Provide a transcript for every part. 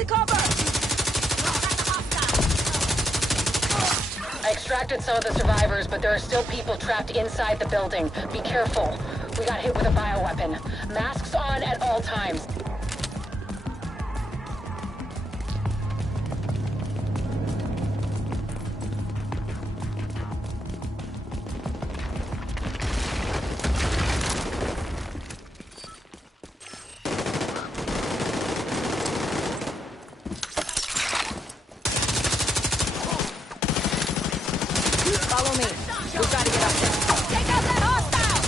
to cover! I extracted some of the survivors, but there are still people trapped inside the building. Be careful. We got hit with a bioweapon. Masks on at all times. Follow me. We've got to get up there. Take out that hostile!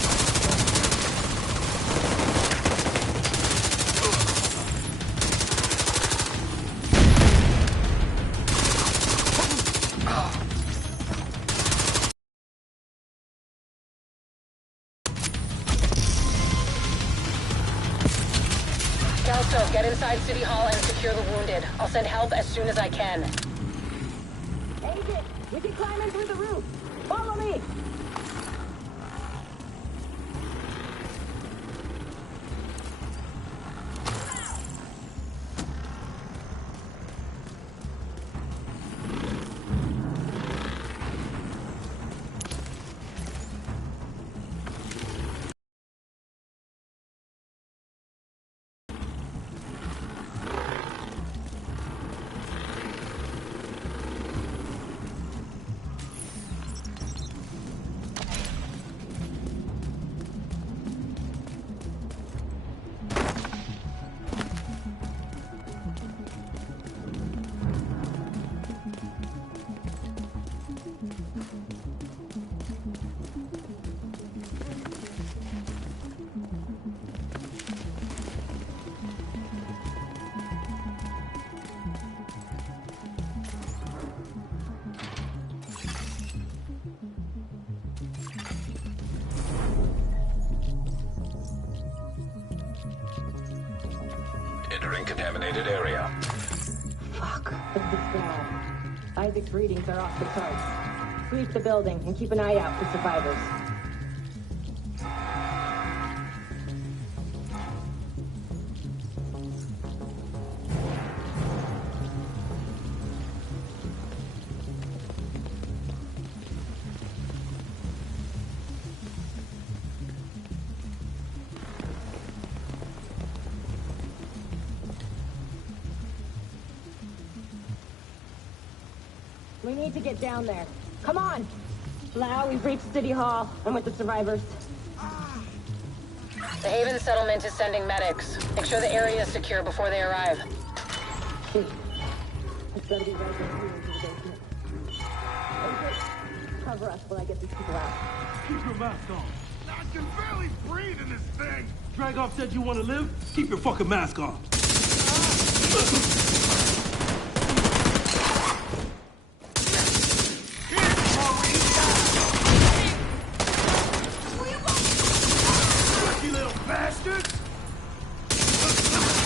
Kelso, get inside City Hall and secure the wounded. I'll send help as soon as I can. Agent, we can climb in through the roof. Follow me! Entering contaminated area. Fuck, this is bad. Isaac's readings are off the charts. Sweep the building and keep an eye out for survivors. We need to get down there. Come on! Lau, we've reached City Hall. I'm with the survivors. The Haven settlement is sending medics. Make sure the area is secure before they arrive. Shoot. It's gotta be right here into the basement. Agent, cover us while I get these people out. Keep your mask on. I can barely breathe in this thing. Dragoff said you want to live? Keep your fucking mask on.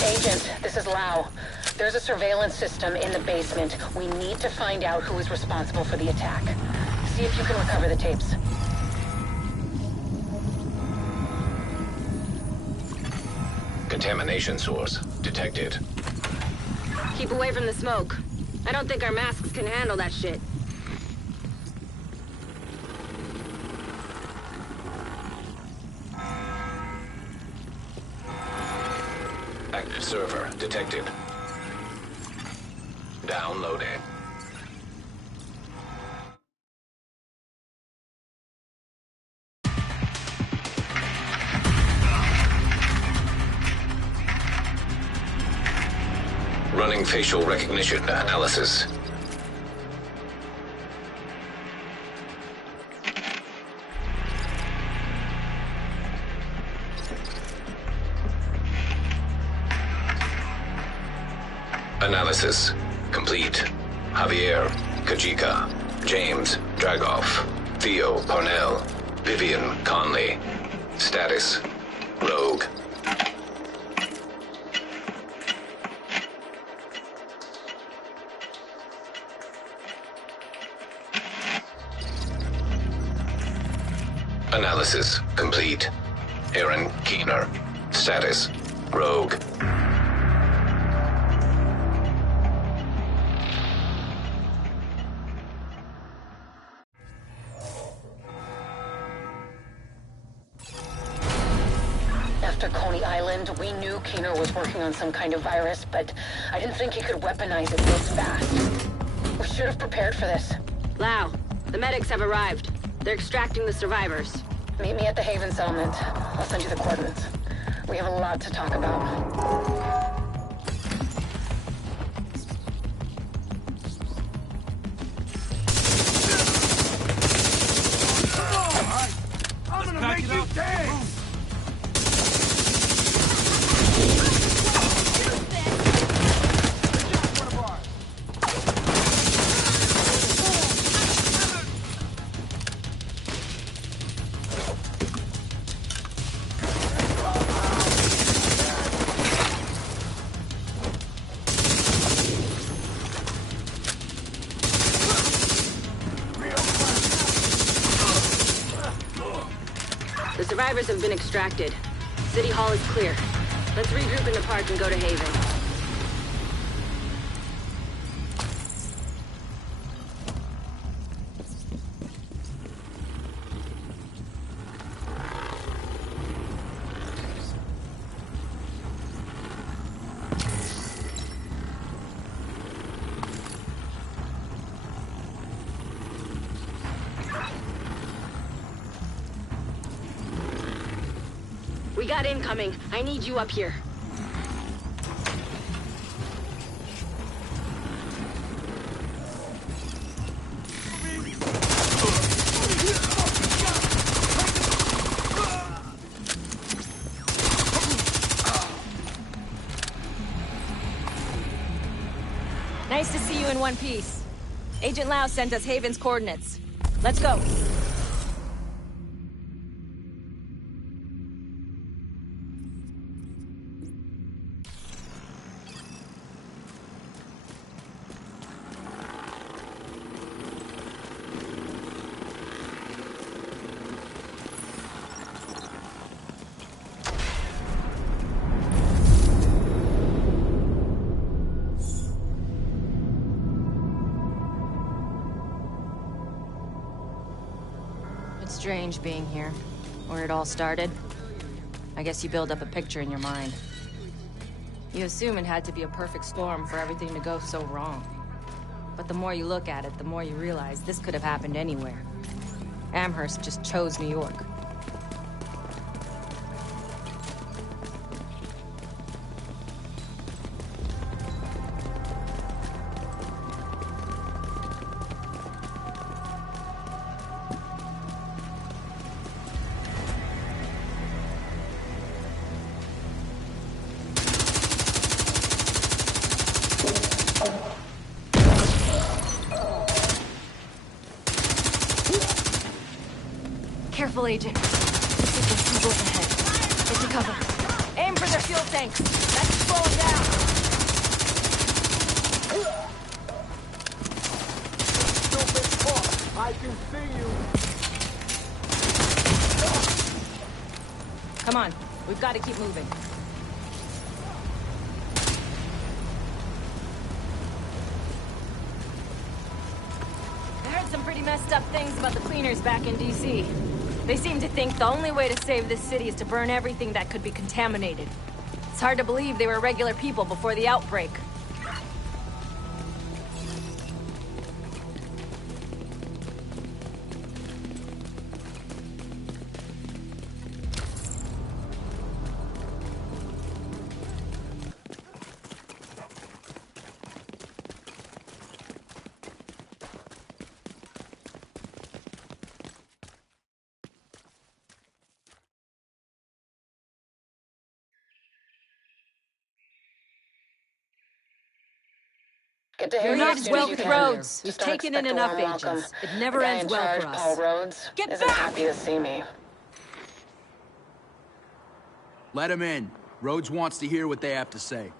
Agent, this is Lau. There's a surveillance system in the basement. We need to find out who is responsible for the attack. See if you can recover the tapes. Contamination source detected. Keep away from the smoke. I don't think our masks can handle that shit. Active server detected. Downloading. Running facial recognition analysis. Analysis complete. Javier Kajika, James Dragoff, Theo Parnell, Vivian Conley. Status: Rogue. Analysis complete. Aaron Keener. Status: Rogue. After Coney Island, we knew Keener was working on some kind of virus, but I didn't think he could weaponize it this fast. We should have prepared for this. Lau, the medics have arrived. They're extracting the survivors. Meet me at the Haven settlement. I'll send you the coordinates. We have a lot to talk about. I'm gonna make you dance! The survivors have been extracted. City Hall is clear. Let's regroup in the park and go to Haven. We got incoming. I need you up here. Nice to see you in one piece. Agent Lau sent us Haven's coordinates. Let's go. It's strange being here, where it all started. I guess you build up a picture in your mind. You assume it had to be a perfect storm for everything to go so wrong. But the more you look at it, the more you realize this could have happened anywhere. Amherst just chose New York. Careful, Agent. The signal's two boats ahead. Get to cover. Aim for their fuel tanks. That should slow them down. Stupid fuck! I can see you! Come on. We've got to keep moving. I heard some pretty messed up things about the cleaners back in D.C. They seem to think the only way to save this city is to burn everything that could be contaminated. It's hard to believe they were regular people before the outbreak. Get to You're Haven not as soon well as you with can. Rhodes. We've Just don't taken in expect a enough warm welcome. agents. It never The guy ends in well charge, for us. Paul Rhodes, Get isn't back! happy to see me. Let him in. Rhodes wants to hear what they have to say.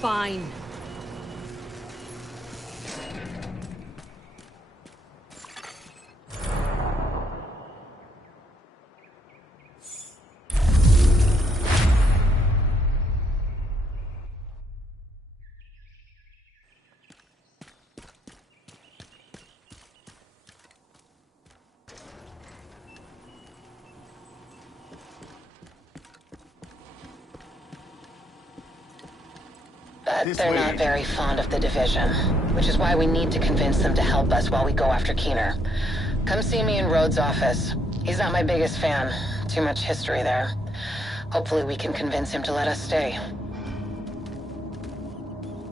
Fine. But This they're way. not very fond of the division, which is why we need to convince them to help us while we go after Keener. Come see me in Rhodes' office. He's not my biggest fan. Too much history there. Hopefully we can convince him to let us stay.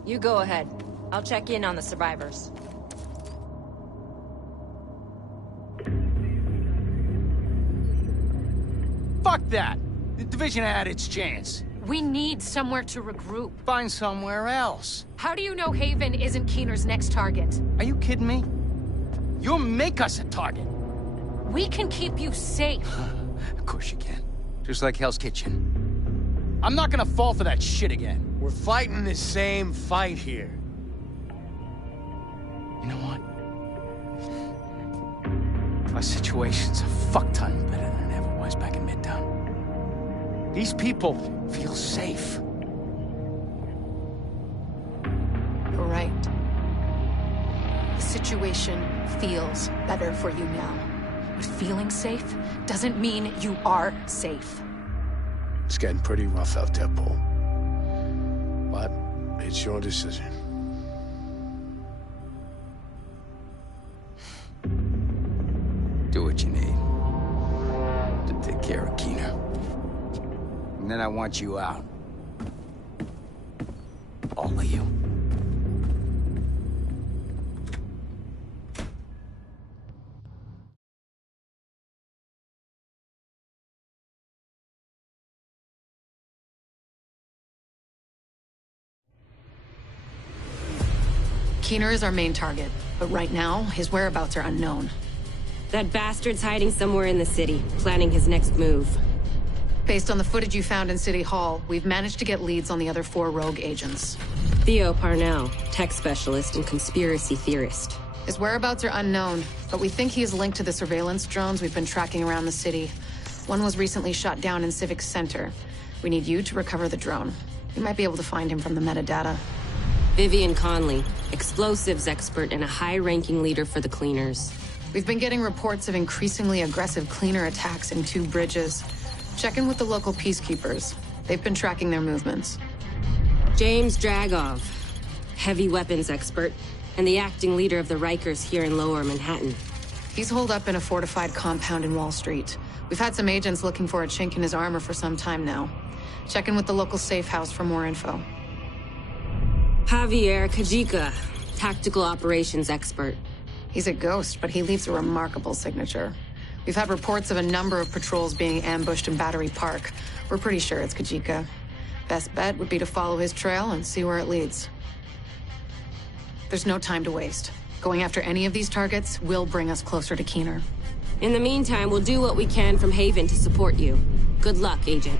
You go ahead. I'll check in on the survivors. Fuck that! The division had its chance. We need somewhere to regroup. Find somewhere else. How do you know Haven isn't Keener's next target? Are you kidding me? You'll make us a target. We can keep you safe. Of course you can. Just like Hell's Kitchen. I'm not gonna fall for that shit again. We're fighting the same fight here. You know what? Our situation's a fuck ton better than it ever was back in Midtown. These people feel safe. You're right. The situation feels better for you now. But feeling safe doesn't mean you are safe. It's getting pretty rough out there, Paul. But it's your decision. Do what you need to take care of Keener. And then I want you out. All of you. Keener is our main target, but right now, his whereabouts are unknown. That bastard's hiding somewhere in the city, planning his next move. Based on the footage you found in City Hall, we've managed to get leads on the other 4 rogue agents. Theo Parnell, tech specialist and conspiracy theorist. His whereabouts are unknown, but we think he is linked to the surveillance drones we've been tracking around the city. One was recently shot down in Civic Center. We need you to recover the drone. You might be able to find him from the metadata. Vivian Conley, explosives expert and a high-ranking leader for the Cleaners. We've been getting reports of increasingly aggressive Cleaner attacks in 2 bridges. Check in with the local peacekeepers. They've been tracking their movements. James Dragov, heavy weapons expert, and the acting leader of the Rikers here in Lower Manhattan. He's holed up in a fortified compound in Wall Street. We've had some agents looking for a chink in his armor for some time now. Check in with the local safe house for more info. Javier Kajika, tactical operations expert. He's a ghost, but he leaves a remarkable signature. We've had reports of a number of patrols being ambushed in Battery Park. We're pretty sure it's Kajika. Best bet would be to follow his trail and see where it leads. There's no time to waste. Going after any of these targets will bring us closer to Keener. In the meantime, we'll do what we can from Haven to support you. Good luck, Agent.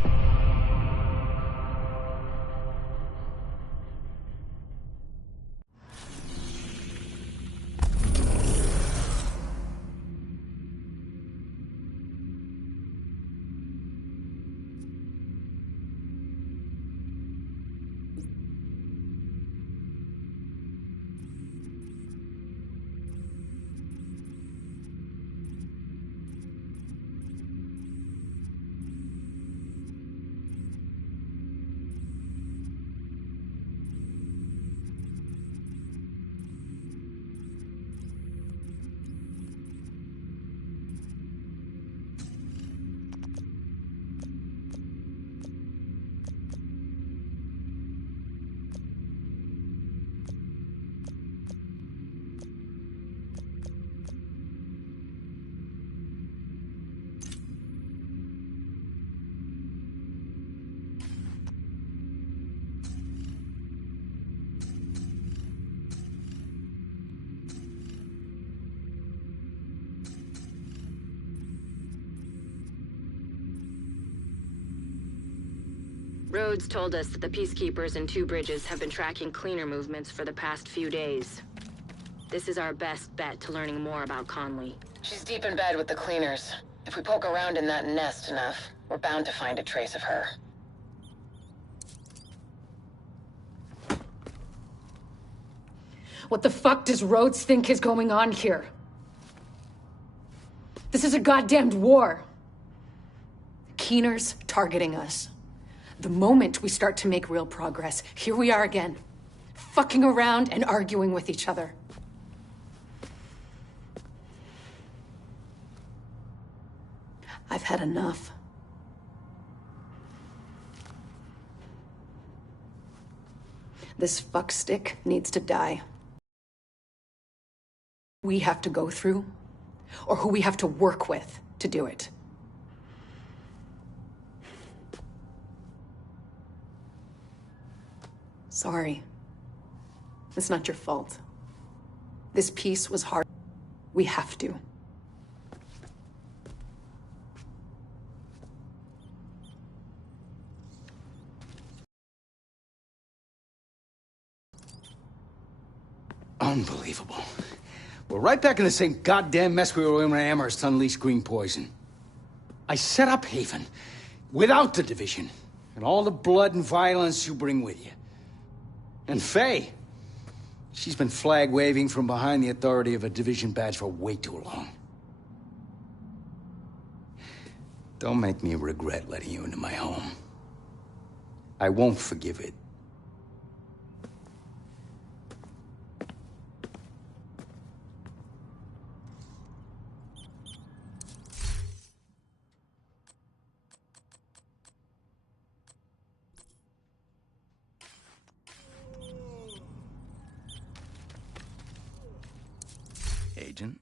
Rhodes told us that the Peacekeepers in 2 bridges have been tracking Cleaner movements for the past few days. This is our best bet to learning more about Conley. She's deep in bed with the Cleaners. If we poke around in that nest enough, we're bound to find a trace of her. What the fuck does Rhodes think is going on here? This is a goddamned war. Keener's targeting us. The moment we start to make real progress, here we are again, fucking around and arguing with each other. I've had enough. This fuckstick needs to die. We have to go through, or who we have to work with to do it. Sorry. It's not your fault. This piece was hard. We have to. Unbelievable. We're right back in the same goddamn mess we were in when Amherst unleashed green poison. I set up Haven without the Division and all the blood and violence you bring with you. And Faye, she's been flag-waving from behind the authority of a Division badge for way too long. Don't make me regret letting you into my home. I won't forgive it. Agent?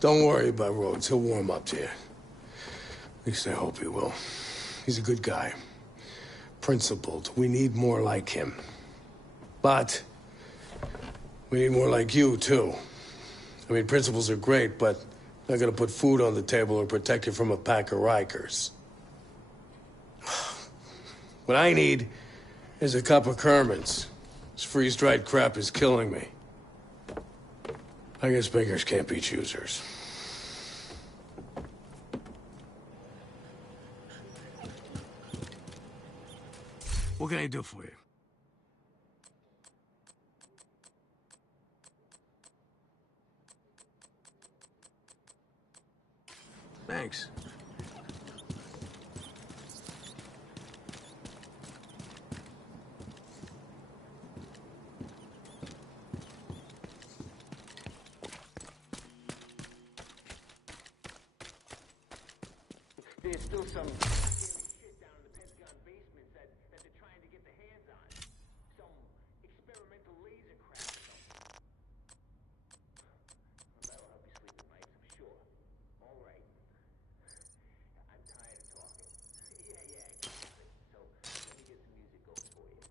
Don't worry about Rhodes. He'll warm up to you. At least I hope he will. He's a good guy. Principled. We need more like him. But we need more like you, too. I mean, principles are great, but not gonna put food on the table or protect you from a pack of Rikers. What I need is a cup of Kerman's. This freeze-dried crap is killing me. I guess beggars can't be choosers. What can I do for you? Thanks. There's still some shit down in the Pentagon basement that they're trying to get their hands on. Some experimental laser crap. That'll help you sleep at night, I'm sure. All right. I'm tired of talking. Yeah, I got it. So let me get some music going for you.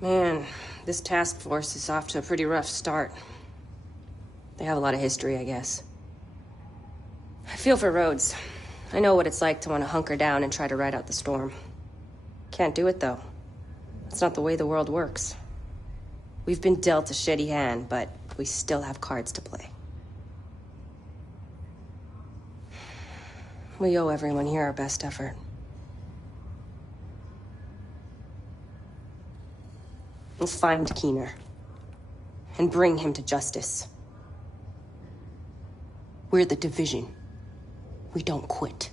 Man, this task force is off to a pretty rough start. They have a lot of history, I guess. I feel for Rhodes. I know what it's like to want to hunker down and try to ride out the storm. Can't do it, though. That's not the way the world works. We've been dealt a shitty hand, but we still have cards to play. We owe everyone here our best effort. Let's find Keener. And bring him to justice. We're the Division. We don't quit.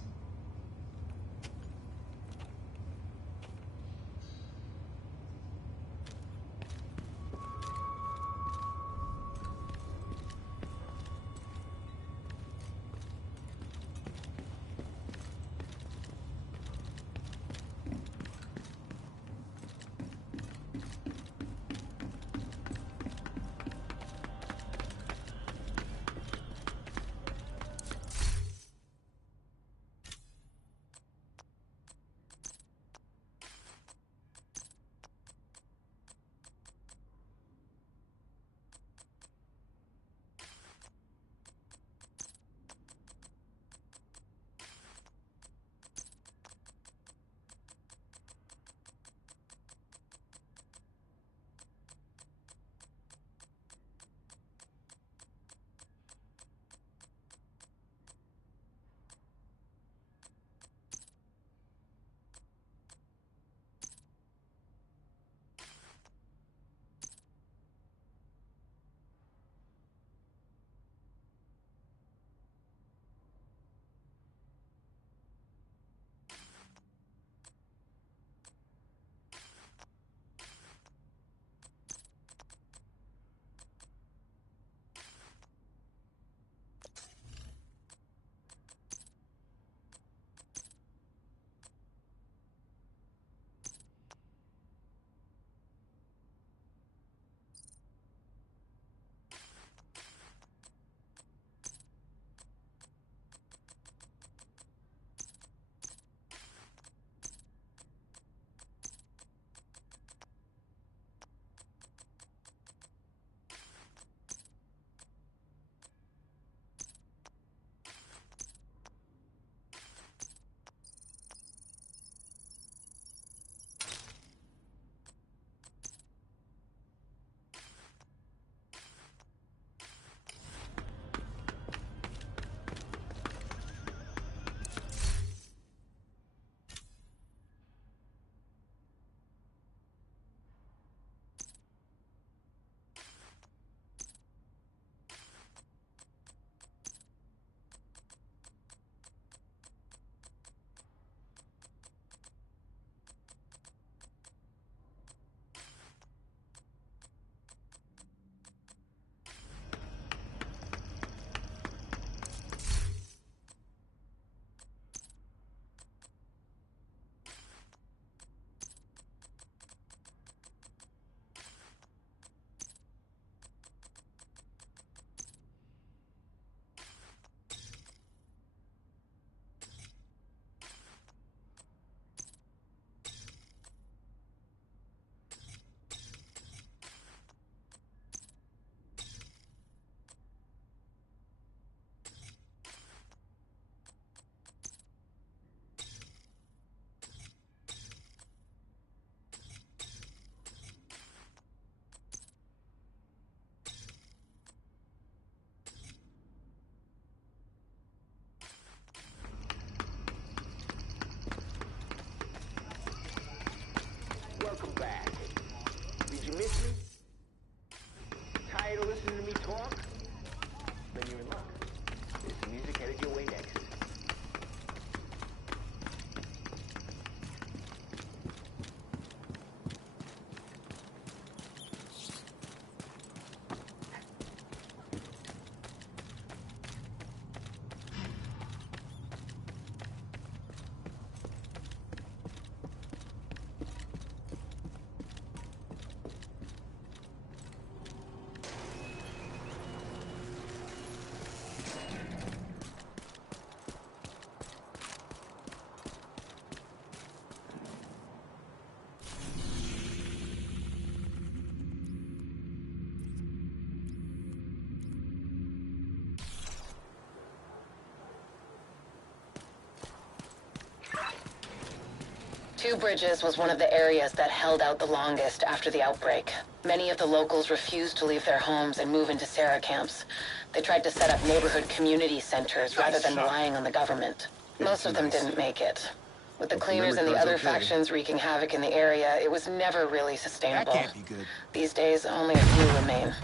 Two Bridges was one of the areas that held out the longest after the outbreak. Many of the locals refused to leave their homes and move into Sarah camps. They tried to set up neighborhood community centers rather than relying on the government. Most of them didn't make it. With the cleaners and the other factions wreaking havoc in the area, it was never really sustainable. That can't be good. These days, only a few remain.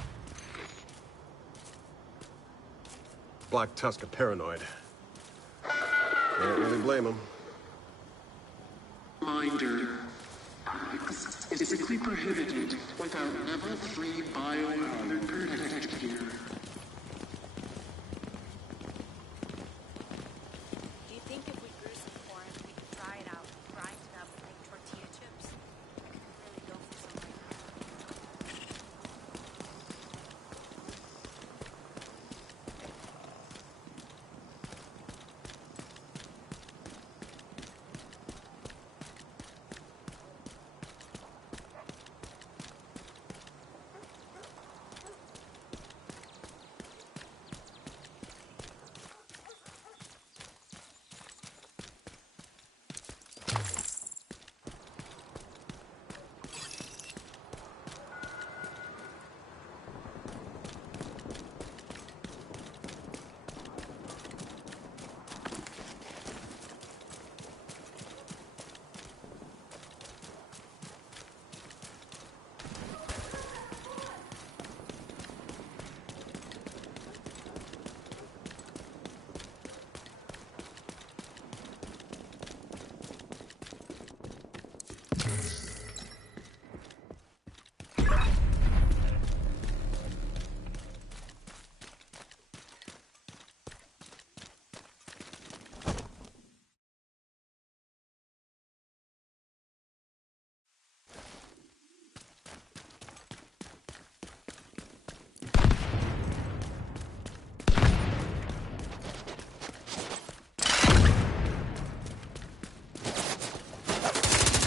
Black Tusk are paranoid. Can't really blame him. Reminder. Access is strictly prohibited without level 3 biohazard protective gear. Do you think if we grew some corn, we could dry it out, grind it up, and make tortilla chips? I could really go for something like that.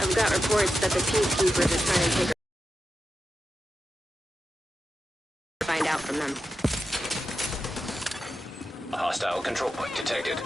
I've got reports that the Peacekeepers are trying to take find out from them. A hostile control point detected.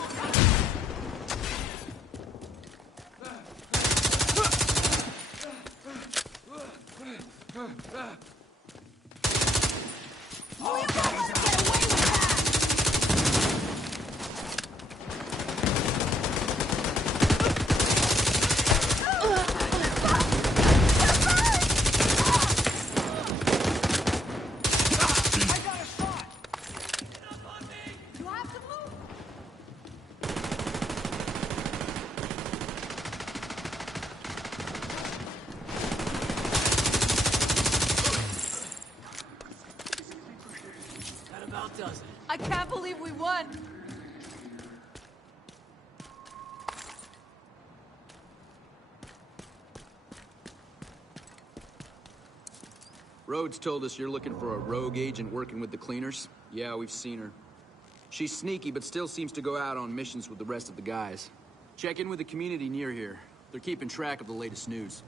I can't believe we won! Rhodes told us you're looking for a rogue agent working with the cleaners. Yeah, we've seen her. She's sneaky, but still seems to go out on missions with the rest of the guys. Check in with the community near here. They're keeping track of the latest news.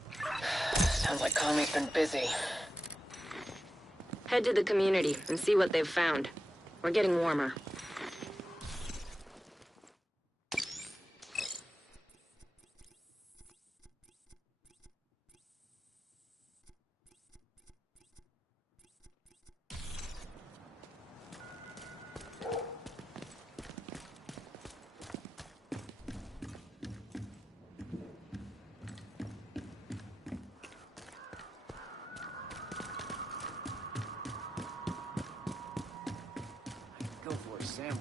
Sounds like Kami's been busy. Head to the community and see what they've found. We're getting warmer. Go for a sandwich.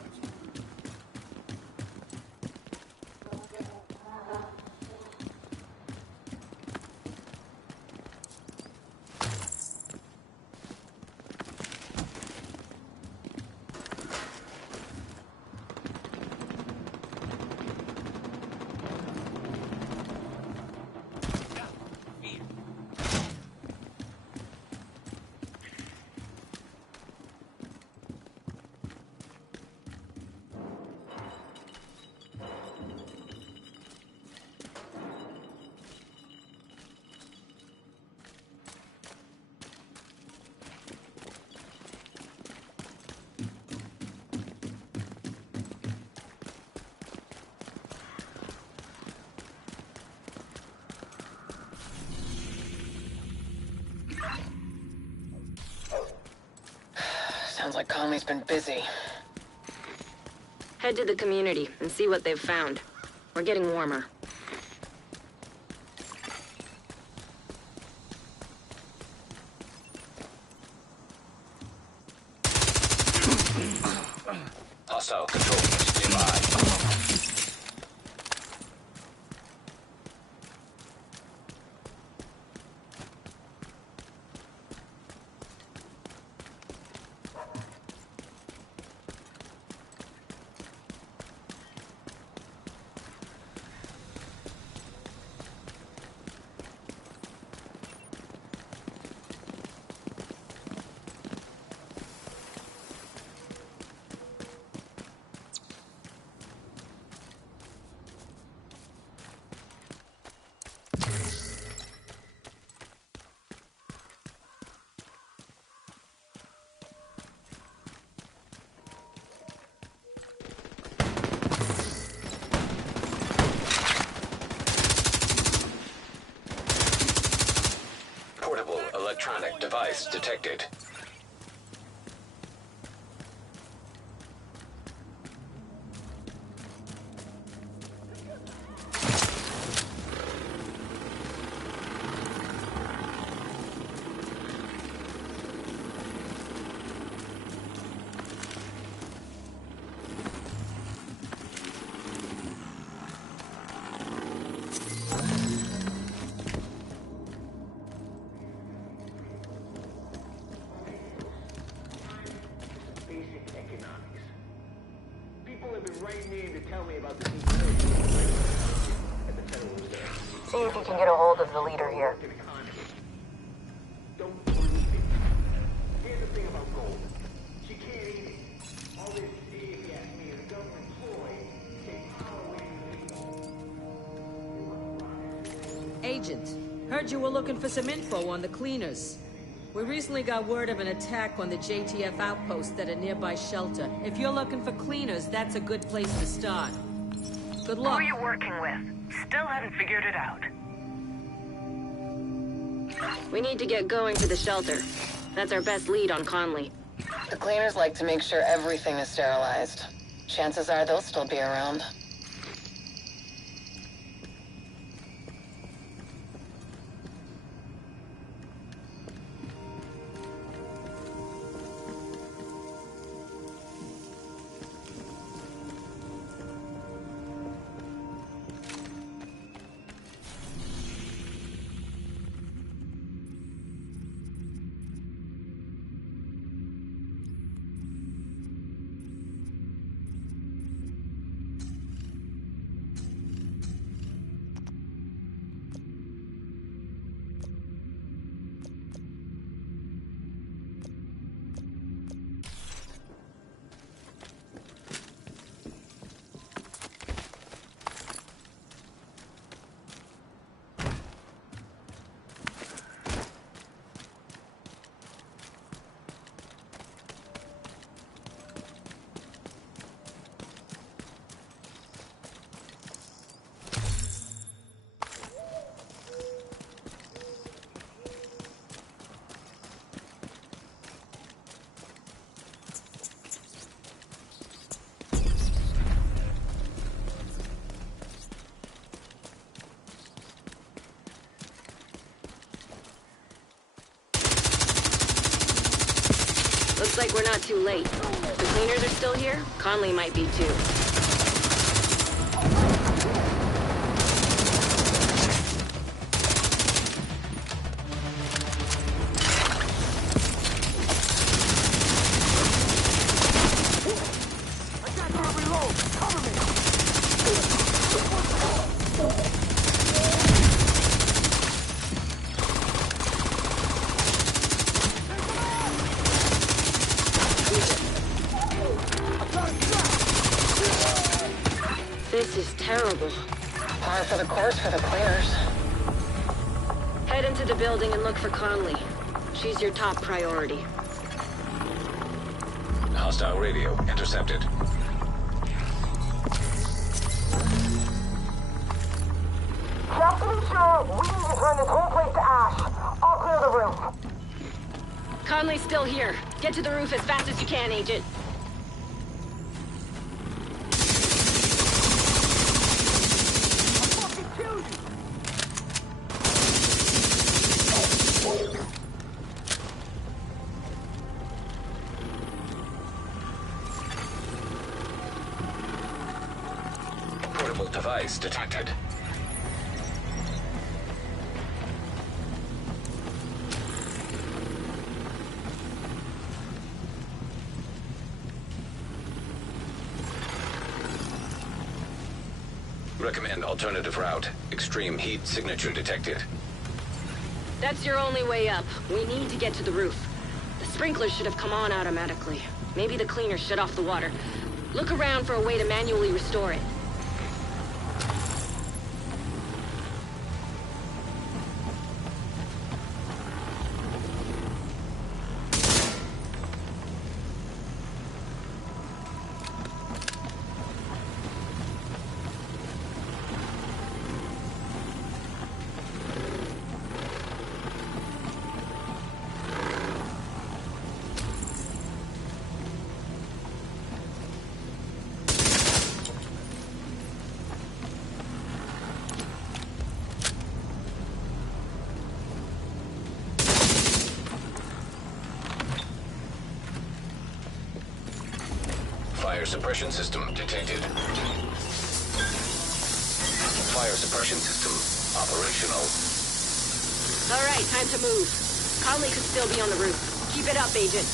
Sounds like Conley's been busy. Head to the community and see what they've found. We're getting warmer. Hostile control point nearby. Portable electronic device detected. See if you can get a hold of the leader here. Agent, heard you were looking for some info on the cleaners. We recently got word of an attack on the JTF outpost at a nearby shelter. If you're looking for cleaners, that's a good place to start. Good luck. Who are you working with? Still haven't figured it out. We need to get going to the shelter. That's our best lead on Conley. The cleaners like to make sure everything is sterilized. Chances are they'll still be around. Looks like we're not too late. The cleaners are still here. Conley might be too. This is terrible. Par for the course for the cleaners. Head into the building and look for Conley. She's your top priority. Hostile radio intercepted. Just to be sure, we need to turn this whole place to ash. I'll clear the room. Conley's still here. Get to the roof as fast as you can, Agent. Portable device detected. Recommend alternative route. Extreme heat signature detected. That's your only way up. We need to get to the roof. The sprinklers should have come on automatically. Maybe the cleaner shut off the water. Look around for a way to manually restore it. Fire suppression system detected. Fire suppression system operational. All right, time to move. Conley could still be on the roof. Keep it up, Agent.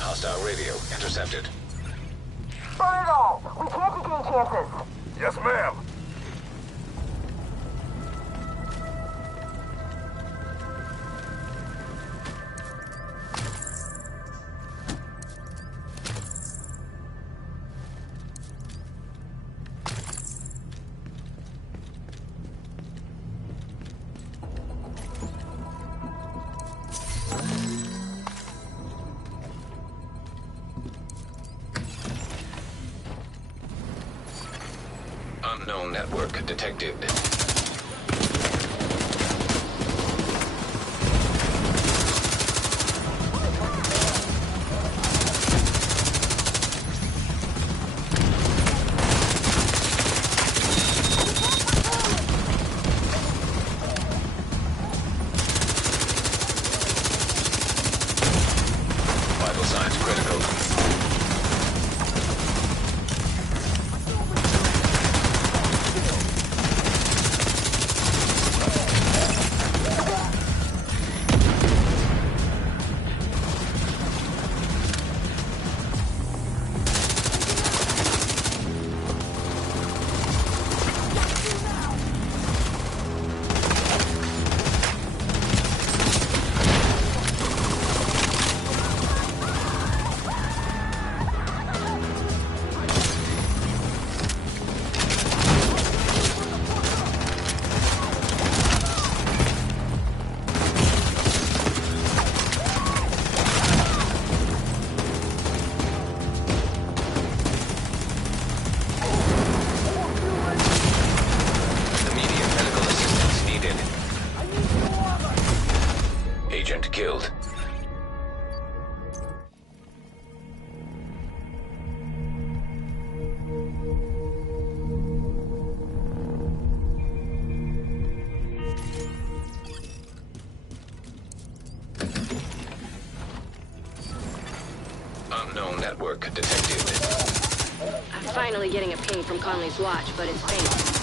Hostile radio intercepted. Burn it all! We can't take any chances! Yes, ma'am. Unknown network detected. Vital signs critical. Immediate medical assistance needed. Agent killed. Unknown network detected. I'm finally getting a ping from Conley's watch, but it's faint.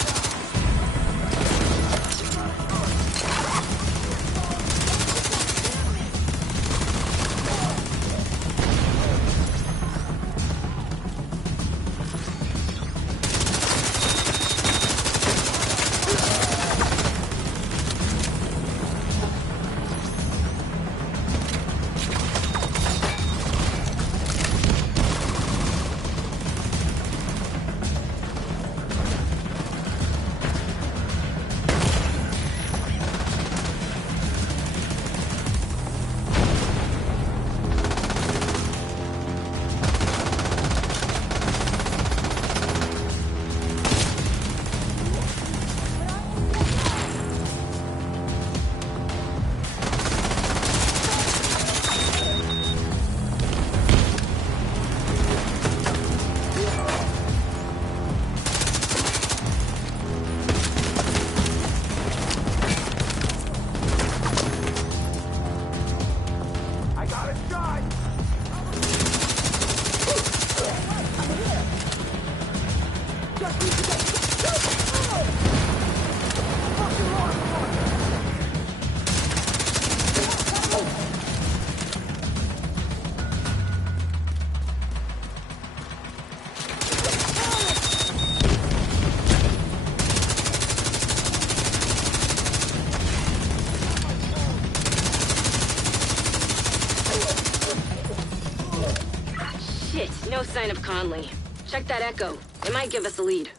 sign of Conley. Check that echo. It might give us a lead.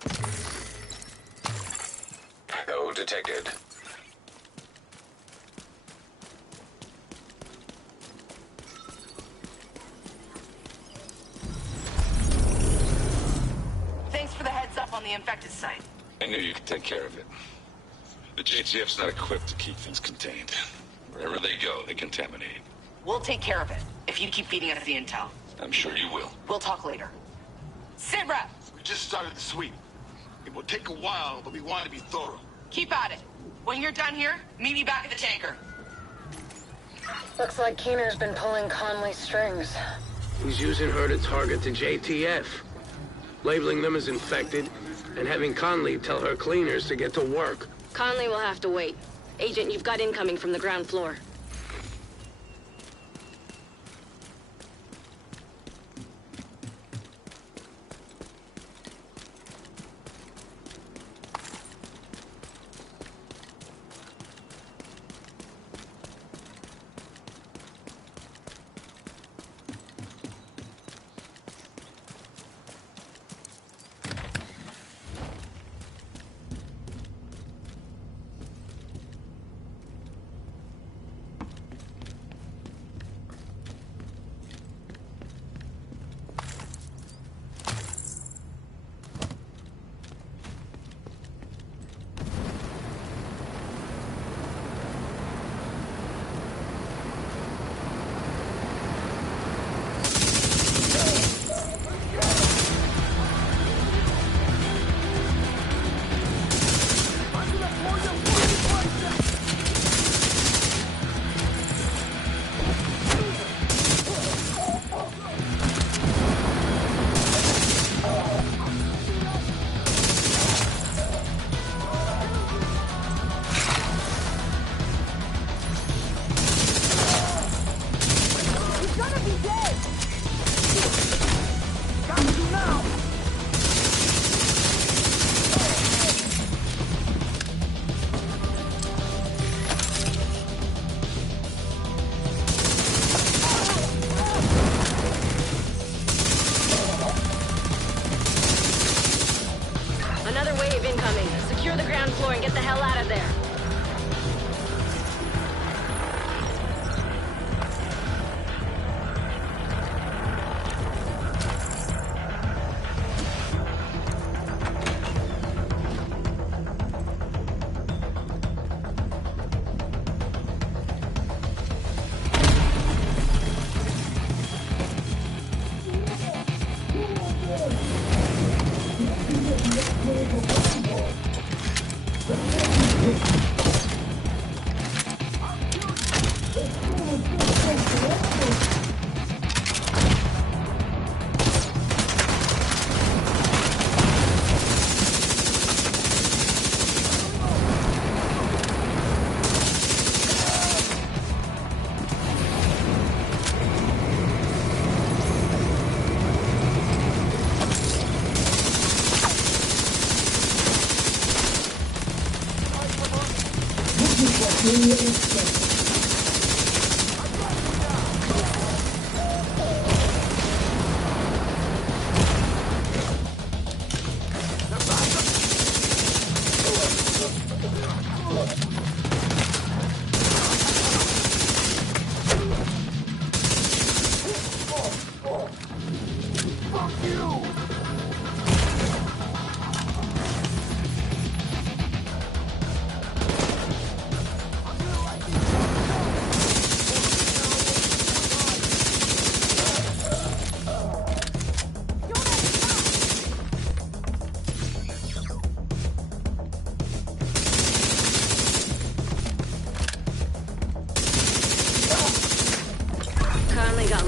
Echo detected. Thanks for the heads up on the infected site. I knew you could take care of it. The JTF's not equipped to keep things contained. Wherever they go, they contaminate. We'll take care of it, if you keep feeding us the intel. I'm sure you will. We'll talk later. Sit rep! We just started the sweep. It will take a while, but we want to be thorough. Keep at it. When you're done here, meet me back at the tanker. Looks like Keener's been pulling Conley's strings. He's using her to target the JTF, labeling them as infected, and having Conley tell her cleaners to get to work. Conley will have to wait. Agent, you've got incoming from the ground floor.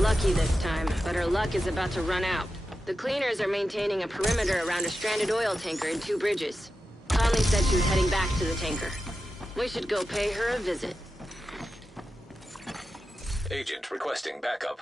Lucky this time, but her luck is about to run out. The cleaners are maintaining a perimeter around a stranded oil tanker and 2 bridges. Conley said she was heading back to the tanker. We should go pay her a visit. Agent requesting backup.